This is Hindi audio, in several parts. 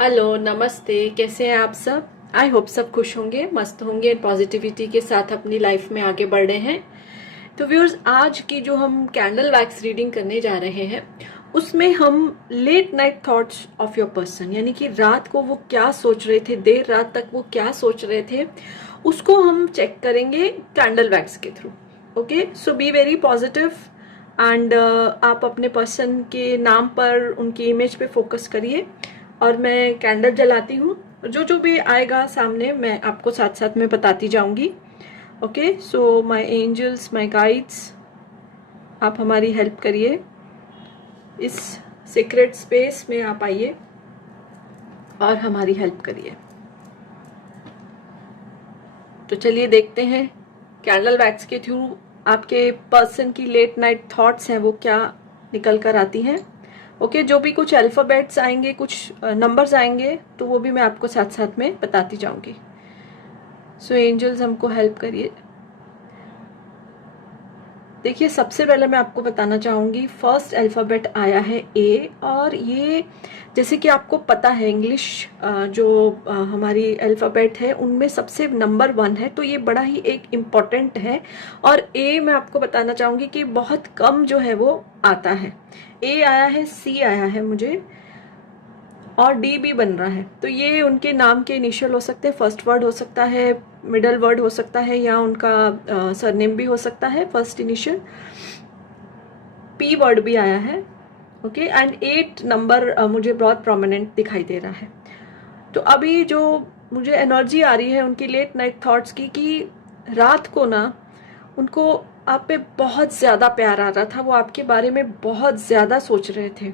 हेलो, नमस्ते। कैसे हैं आप सब? आई होप सब खुश होंगे, मस्त होंगे, पॉजिटिविटी के साथ अपनी लाइफ में आगे बढ़ रहे हैं। तो व्यूअर्स, आज की जो हम कैंडल वैक्स रीडिंग करने जा रहे हैं उसमें हम late night thoughts of your person, यानी कि रात को वो क्या सोच रहे थे, देर रात तक वो क्या सोच रहे थे, उसको हम चेक करेंगे कैंडल वैक्स के through. Okay, so be very positive and आप अपने पर्सन के नाम पर, उनकी इमेज पे फोकस करिए और मैं कैंडल जलाती हूँ। जो जो भी आएगा सामने मैं आपको साथ साथ में बताती जाऊंगी। Okay, so my angels, my guides, आप हमारी हेल्प करिए। इस सीक्रेट स्पेस में आप आइए और हमारी हेल्प करिए। तो चलिए देखते हैं कैंडल वैक्स के थ्रू आपके पर्सन की लेट नाइट थॉट्स हैं वो क्या निकल कर आती हैं। ओके, जो भी कुछ अल्फाबेट्स आएंगे, कुछ नंबर्स आएंगे, तो वो भी मैं आपको साथ साथ में बताती जाऊंगी। सो एंजल्स हमको हेल्प करिए। देखिए, सबसे पहले मैं आपको बताना चाहूंगी, फर्स्ट अल्फाबेट आया है ए, और ये जैसे कि आपको पता है इंग्लिश जो हमारी अल्फाबेट है उनमें सबसे नंबर 1 है, तो ये बड़ा ही एक इम्पॉर्टेंट है। और ए मैं आपको बताना चाहूंगी कि बहुत कम जो है वो आता है। ए आया है, सी आया है मुझे, और डी भी बन रहा है। तो ये उनके नाम के इनिशियल हो सकते हैं, फर्स्ट वर्ड हो सकता है, मिडल वर्ड हो सकता है, या उनका सरनेम भी हो सकता है, फर्स्ट इनिशियल। पी वर्ड भी आया है। ओके, एंड 8 नंबर मुझे बहुत प्रोमिनेंट दिखाई दे रहा है। तो अभी जो मुझे एनर्जी आ रही है उनकी लेट नाइट थॉट्स की, कि रात को ना उनको आप पे बहुत ज्यादा प्यार आ रहा था, वो आपके बारे में बहुत ज्यादा सोच रहे थे।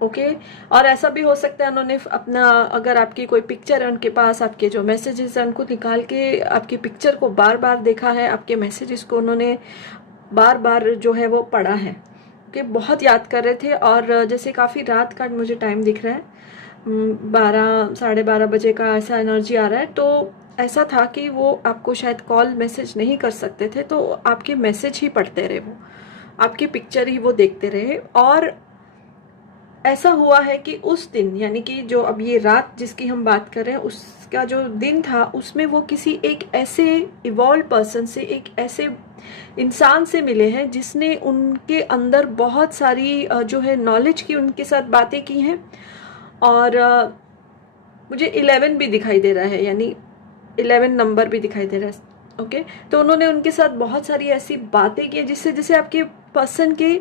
ओके, और ऐसा भी हो सकता है उन्होंने अपना, अगर आपकी कोई पिक्चर है उनके पास, आपके जो मैसेजेस हैं उनको निकाल के आपकी पिक्चर को बार बार देखा है, आपके मैसेजेस को उन्होंने बार बार जो है वो पढ़ा है। ओके, बहुत याद कर रहे थे। और जैसे काफी रात का मुझे टाइम दिख रहा है, 12 साढ़े 12 बजे का ऐसा एनर्जी आ रहा है। तो ऐसा था कि वो आपको शायद कॉल मैसेज नहीं कर सकते थे, तो आपके मैसेज ही पढ़ते रहे, वो आपकी पिक्चर ही वो देखते रहे। और ऐसा हुआ है कि उस दिन, यानी कि जो अब ये रात जिसकी हम बात कर रहे हैं, उसका जो दिन था उसमें वो किसी एक ऐसे इवॉल्व पर्सन से, एक ऐसे इंसान से मिले हैं जिसने उनके अंदर बहुत सारी जो है नॉलेज की, उनके साथ बातें की हैं। और मुझे 11 भी दिखाई दे रहा है, यानी 11 नंबर भी दिखाई दे रहा है। ओके, तो उन्होंने उनके साथ बहुत सारी ऐसी बातें की जिससे जैसे आपके पर्सन के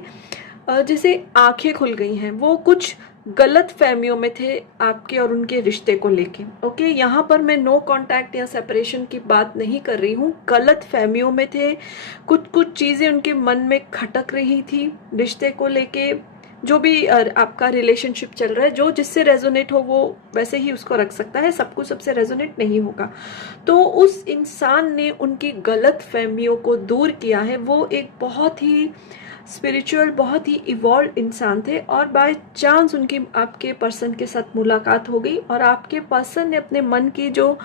जैसे आंखें खुल गई हैं। वो कुछ गलत फहमियों में थे आपके और उनके रिश्ते को लेके। ओके, यहाँ पर मैं नो कांटेक्ट या सेपरेशन की बात नहीं कर रही हूँ, गलत फहमियों में थे। कुछ कुछ चीजें उनके मन में खटक रही थी रिश्ते को लेके। जो भी आपका रिलेशनशिप चल रहा है, जो जिससे रेजोनेट हो वो वैसे ही उसको रख सकता है, सब कुछ सबसे रेजोनेट नहीं होगा। तो उस इंसान ने उनकी गलत फहमियों को दूर किया है। वो एक बहुत ही स्पिरिचुअल, बहुत ही इवॉल्व इंसान थे, और बाय चांस उनकी आपके पर्सन के साथ मुलाकात हो गई, और आपके पर्सन ने अपने मन की जो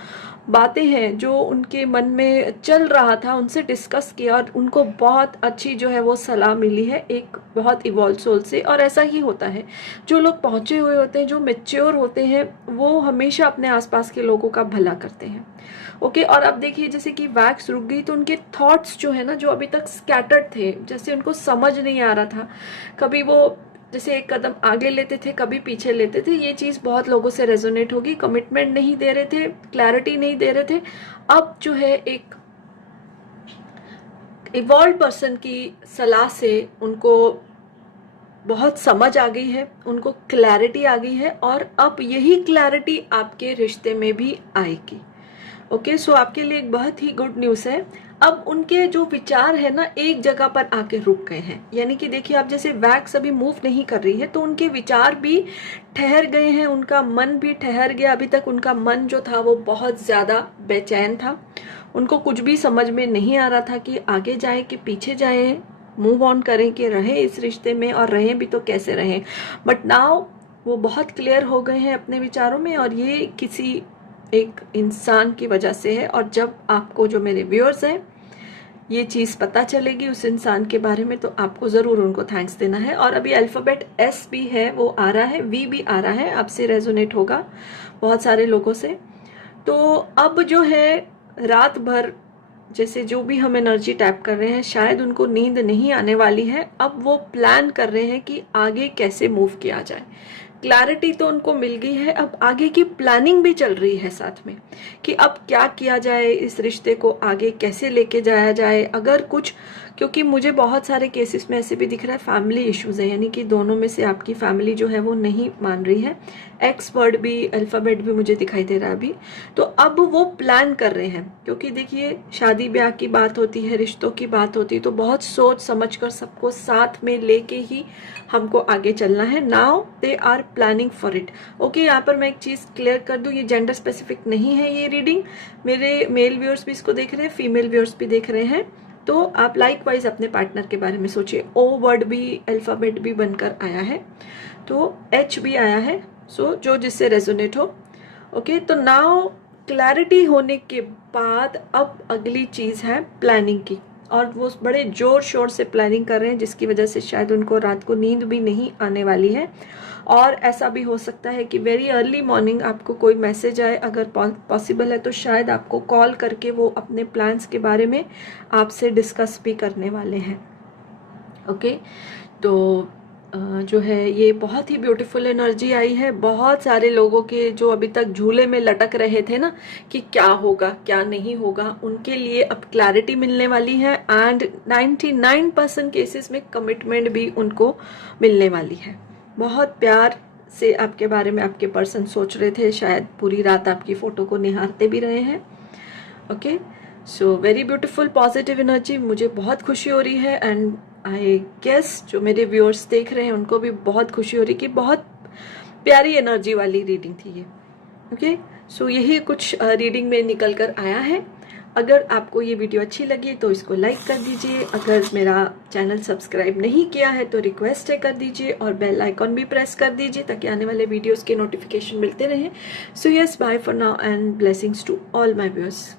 बातें हैं, जो उनके मन में चल रहा था, उनसे डिस्कस किया, और उनको बहुत अच्छी जो है वो सलाह मिली है एक बहुत इवॉल्व सोल से। और ऐसा ही होता है, जो लोग पहुंचे हुए होते हैं, जो मेच्योर होते हैं, वो हमेशा अपने आसपास के लोगों का भला करते हैं। ओके, और अब देखिए, जैसे कि वैक्स रुक गई तो उनके थॉट्स जो है ना, जो अभी तक स्कैटर्ड थे, जैसे उनको समझ नहीं आ रहा था, कभी वो जैसे एक कदम आगे लेते थे, कभी पीछे लेते थे। ये चीज बहुत लोगों से रेजोनेट होगी। कमिटमेंट नहीं दे रहे थे, क्लैरिटी नहीं दे रहे थे। अब जो है एक इवॉल्व पर्सन की सलाह से उनको बहुत समझ आ गई है, उनको क्लैरिटी आ गई है, और अब यही क्लैरिटी आपके रिश्ते में भी आएगी। ओके, सो आपके लिए एक बहुत ही गुड न्यूज है। अब उनके जो विचार है ना, एक जगह पर आके रुक गए हैं। यानी कि देखिए, आप जैसे वैक्स अभी मूव नहीं कर रही है, तो उनके विचार भी ठहर गए हैं, उनका मन भी ठहर गया। अभी तक उनका मन जो था वो बहुत ज्यादा बेचैन था, उनको कुछ भी समझ में नहीं आ रहा था कि आगे जाए कि पीछे जाए, मूव ऑन करें कि रहे इस रिश्ते में, और रहें भी तो कैसे रहें। बट नाउ वो बहुत क्लियर हो गए हैं अपने विचारों में, और ये किसी एक इंसान की वजह से है। और जब आपको, जो मेरे व्यूअर्स हैं, ये चीज़ पता चलेगी उस इंसान के बारे में, तो आपको ज़रूर उनको थैंक्स देना है। और अभी अल्फ़ाबेट एस भी है, वो आ रहा है, वी भी आ रहा है, आपसे रेजोनेट होगा बहुत सारे लोगों से। तो अब जो है रात भर जैसे जो भी हम एनर्जी टैप कर रहे हैं, शायद उनको नींद नहीं आने वाली है। अब वो प्लान कर रहे हैं कि आगे कैसे मूव किया जाए। क्लैरिटी तो उनको मिल गई है, अब आगे की प्लानिंग भी चल रही है साथ में कि अब क्या किया जाए, इस रिश्ते को आगे कैसे लेके जाया जाए। अगर कुछ, क्योंकि मुझे बहुत सारे केसेस में ऐसे भी दिख रहा है फैमिली इश्यूज है, यानी कि दोनों में से आपकी फैमिली जो है वो नहीं मान रही है। एक्स वर्ड भी, अल्फ़ाबेट भी मुझे दिखाई दे रहा है अभी। तो अब वो प्लान कर रहे हैं, क्योंकि देखिए शादी ब्याह की बात होती है, रिश्तों की बात होती है, तो बहुत सोच समझ कर सबको साथ में लेके ही हमको आगे चलना है। Now they are planning for it. Okay, यहाँ पर मैं एक चीज़ क्लियर कर दूँ, ये जेंडर स्पेसिफिक नहीं है ये रीडिंग। मेरे मेल व्यूअर्स भी इसको देख रहे हैं, फीमेल व्यूअर्स भी देख रहे हैं, तो आप लाइक वाइज अपने पार्टनर के बारे में सोचिए। ओ वर्ड भी, अल्फ़ाबेट भी बनकर आया है, तो एच भी आया है। सो जो जिससे रेजोनेट हो। ओके, तो नाउ क्लैरिटी होने के बाद अब अगली चीज़ है प्लानिंग की, और वो बड़े जोर शोर से प्लानिंग कर रहे हैं, जिसकी वजह से शायद उनको रात को नींद भी नहीं आने वाली है। और ऐसा भी हो सकता है कि वेरी अर्ली मॉर्निंग आपको कोई मैसेज आए, अगर पॉसिबल है तो शायद आपको कॉल करके वो अपने प्लान्स के बारे में आपसे डिस्कस भी करने वाले हैं। ओके, तो जो है ये बहुत ही ब्यूटीफुल एनर्जी आई है। बहुत सारे लोगों के जो अभी तक झूले में लटक रहे थे ना कि क्या होगा क्या नहीं होगा, उनके लिए अब क्लैरिटी मिलने वाली है। एंड 99% केसेस में कमिटमेंट भी उनको मिलने वाली है। बहुत प्यार से आपके बारे में आपके पर्सन सोच रहे थे, शायद पूरी रात आपकी फ़ोटो को निहारते भी रहे हैं। Okay, so very beautiful positive energy, मुझे बहुत खुशी हो रही है। एंड आई गेस जो मेरे व्यूअर्स देख रहे हैं उनको भी बहुत खुशी हो रही कि बहुत प्यारी एनर्जी वाली रीडिंग थी ये। ओके, सो यही कुछ रीडिंग में निकल कर आया है। अगर आपको ये वीडियो अच्छी लगी तो इसको लाइक कर दीजिए। अगर मेरा चैनल सब्सक्राइब नहीं किया है तो रिक्वेस्ट है कर दीजिए, और बेल आइकॉन भी प्रेस कर दीजिए ताकि आने वाले वीडियोस के नोटिफिकेशन मिलते रहें। So yes, bye for now and blessings to all my viewers.